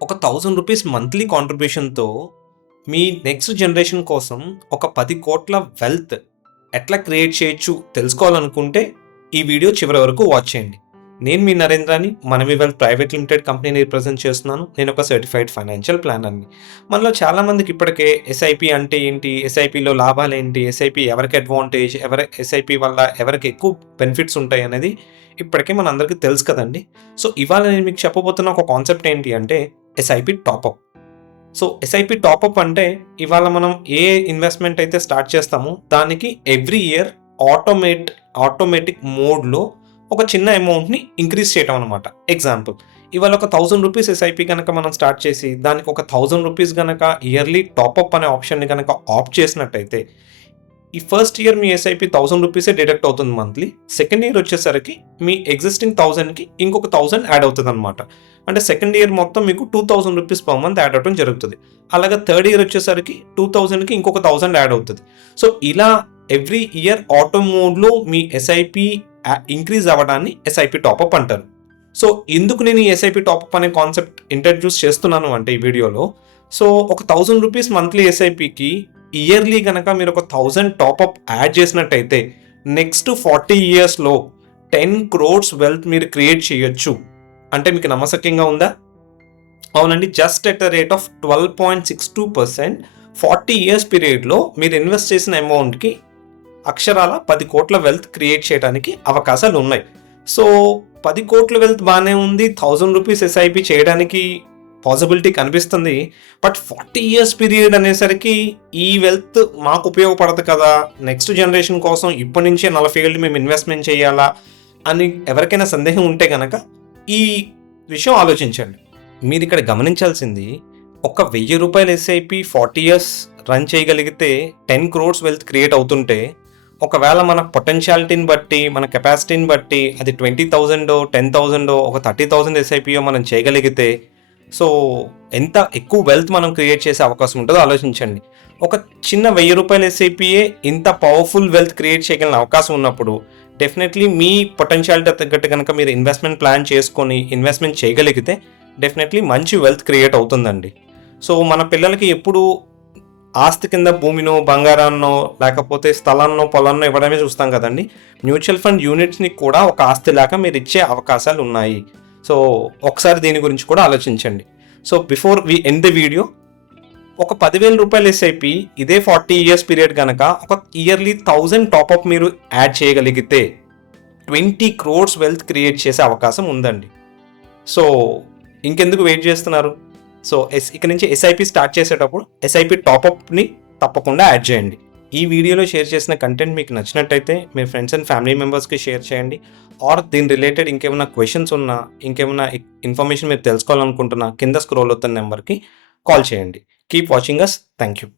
ఒక 1000 rupees monthly కాంట్రిబ్యూషన్‌తో మీ next generation కోసం ఒక 10,00,00,000 వెల్త్ ఎట్లా క్రియేట్ చేయొచ్చు తెలుసుకోవాలనుకుంటే ఈ వీడియో చివరి వరకు వాచ్ చేయండి. నేను మీ నరేంద్రని మనవి వెల్త్ ప్రైవేట్ లిమిటెడ్ కంపెనీని రిప్రజెంట్ చేస్తున్నాను. నేను ఒక సర్టిఫైడ్ ఫైనాన్షియల్ ప్లానర్‌ని. మనలో చాలామందికి ఇప్పటికే ఎస్ఐపి అంటే ఏంటి? ఎస్ఐపిలో లాభాలేంటి? ఎస్ఐపి ఎవరికి అడ్వాంటేజ్? ఎస్ఐపి వల్ల ఎవరికి ఎక్కువ బెనిఫిట్స్ ఉంటాయి అనేది ఇప్పటికే మనందరికీ తెలుసు కదండీ! సో, ఇవాళ నేను మీకు చెప్పబోతున్న ఒక కాన్సెప్ట్ ఏంటి అంటే SIP top up. So, SIP top up అంటే ఇవాళ మనం ఏ ఇన్వెస్ట్‌మెంట్ అయితే స్టార్ట్ చేస్తామో దానికి ఎవ్రీ ఇయర్ ఆటోమేటిక్ మోడ్‌లో ఒక చిన్న అమౌంట్‌ని ఇంక్రీజ్ చేయటం అనమాట. ఎగ్జాంపుల్ ఇవాళ ఒక 1000 రూపీస్ ఎస్ఐపి గనక మనం స్టార్ట్ చేసి దానికి ఒక 1000 రూపీస్ గనక ఇయర్లీ టాపప్ అనే ఆప్షన్‌ని గనక ఆప్ట్ చేసినట్టయితే ఈ ఫస్ట్ ఇయర్ మీ ఎస్ఐపి 1000 రూపీసే డిడక్ట్ అవుతుంది మంత్లీ. సెకండ్ ఇయర్ వచ్చేసరికి మీ ఎగ్జిస్టింగ్ 1000కి ఇంకొక 1000 యాడ్ అవుతుందనమాట. అంటే సెకండ్ ఇయర్ మొత్తం మీకు 2000 రూపీస్ పర్ మంత్ యాడ్ అవ్వడం జరుగుతుంది. అలాగే థర్డ్ ఇయర్ వచ్చేసరికి 2000కి ఇంకొక 1000 యాడ్ అవుతుంది. సో, ఇలా ఎవ్రీ ఇయర్ ఆటో మోడ్‌లో మీ ఎస్ఐపి ఇంక్రీజ్ అవ్వడాన్ని ఎస్ఐపి టాపప్ అంటారు. సో, ఎందుకు నేను ఈ ఎస్ఐపి టాపప్ అనే కాన్సెప్ట్ ఇంట్రడ్యూస్ చేస్తున్నాను అంటే ఈ వీడియోలో, సో, ఒక 1000 రూపీస్ మంత్లీ ఎస్ఐపికి ఇయర్లీ గనక మీరు ఒక 1000 టాపప్ యాడ్ చేసినట్టయితే నెక్స్ట్ 40 ఇయర్స్‌లో 10 క్రోర్స్ వెల్త్ మీరు క్రియేట్ చేయొచ్చు. అంటే మీకు నమ్మశక్యంగా ఉందా? అవునండి. Just at the rate of 12.62% 40 years పీరియడ్‌లో మీరు ఇన్వెస్ట్ చేసిన అమౌంట్‌కి అక్షరాల 10,00,00,000 వెల్త్ క్రియేట్ చేయడానికి అవకాశాలు ఉన్నాయి. సో, 10,00,00,000 వెల్త్ బానే ఉంది. 1000 రూపీస్ ఎస్ఐపి చేయడానికి పాసిబిలిటీ కనిపిస్తుంది. బట్ 40 ఇయర్స్ పీరియడ్ అనేసరికి ఈ వెల్త్ మాకు ఉపయోగపడదు కదా! నెక్స్ట్ జనరేషన్ కోసం ఇప్పటి నుంచే 40 ఏళ్ళు మేము ఇన్వెస్ట్‌మెంట్ చేయాలా అని ఎవరికైనా సందేహం ఉంటే గనక ఈ విషయం ఆలోచించండి. మీరిక్కడ గమనించాల్సింది ఒక రూ. 1000 ఎస్ఐపి 40 ఇయర్స్ రన్ చేయగలిగితే 10 క్రోర్స్ వెల్త్ క్రియేట్ అవుతుంటే, ఒకవేళ మన పొటెన్షియాలిటీని బట్టి, మన కెపాసిటీని బట్టి అది 20,000 10,000 ఒక 30,000 ఎస్ఐపియో మనం చేయగలిగితే, సో, ఎంత ఎక్కువ వెల్త్ మనం క్రియేట్ చేసే అవకాశం ఉంటుందో ఆలోచించండి. ఒక చిన్న రూ. 1000 ఎస్ఐపియే ఇంత పవర్ఫుల్ వెల్త్ క్రియేట్ చేయగలిగిన అవకాశం ఉన్నప్పుడు డెఫినెట్లీ మీ పొటెన్షియాలిటీ తగ్గట్టు కనుక మీరు ఇన్వెస్ట్‌మెంట్ ప్లాన్ చేసుకొని ఇన్వెస్ట్‌మెంట్ చేయగలిగితే డెఫినెట్లీ మంచి వెల్త్ క్రియేట్ అవుతుందండి. సో, మన పిల్లలకి ఎప్పుడు ఆస్తి కింద భూమినో, బంగారాన్నో, లేకపోతే స్థలాన్నో, పొలాన్నో ఇవ్వడమే చూస్తాం కదండీ! మ్యూచువల్ ఫండ్ యూనిట్స్‌ని కూడా ఒక ఆస్తిలాగా మీరు ఇచ్చే అవకాశాలు ఉన్నాయి. సో, ఒకసారి దీని గురించి కూడా ఆలోచించండి. So, before we end the video, ఒక రూ. 10,000 ఎస్ఐపి ఇదే 40 ఇయర్స్ పీరియడ్ గనక ఒక ఇయర్లీ 1000 టాపప్ మీరు యాడ్ చేయగలిగితే 20 క్రోర్స్ వెల్త్ క్రియేట్ చేసే అవకాశం ఉందండి. సో, ఇంకెందుకు వెయిట్ చేస్తున్నారు? సో, ఇక నుంచి ఎస్ఐపి స్టార్ట్ చేసేటప్పుడు ఎస్ఐపి టాపప్‌ని తప్పకుండా యాడ్ చేయండి. ఈ వీడియోలో షేర్ చేసిన కంటెంట్ మీకు నచ్చినట్టయితే మీ ఫ్రెండ్స్ అండ్ ఫ్యామిలీ మెంబర్స్‌కి షేర్ చేయండి. ఆర్ దీని రిలేటెడ్ ఇంకేమైనా క్వెషన్స్ ఉన్నా, ఇంకేమైనా ఇన్ఫర్మేషన్ మీరు తెలుసుకోవాలనుకుంటున్నా కింద స్క్రోల్ అవుతున్న నెంబర్‌కి కాల్ చేయండి. Keep watching us. Thank you.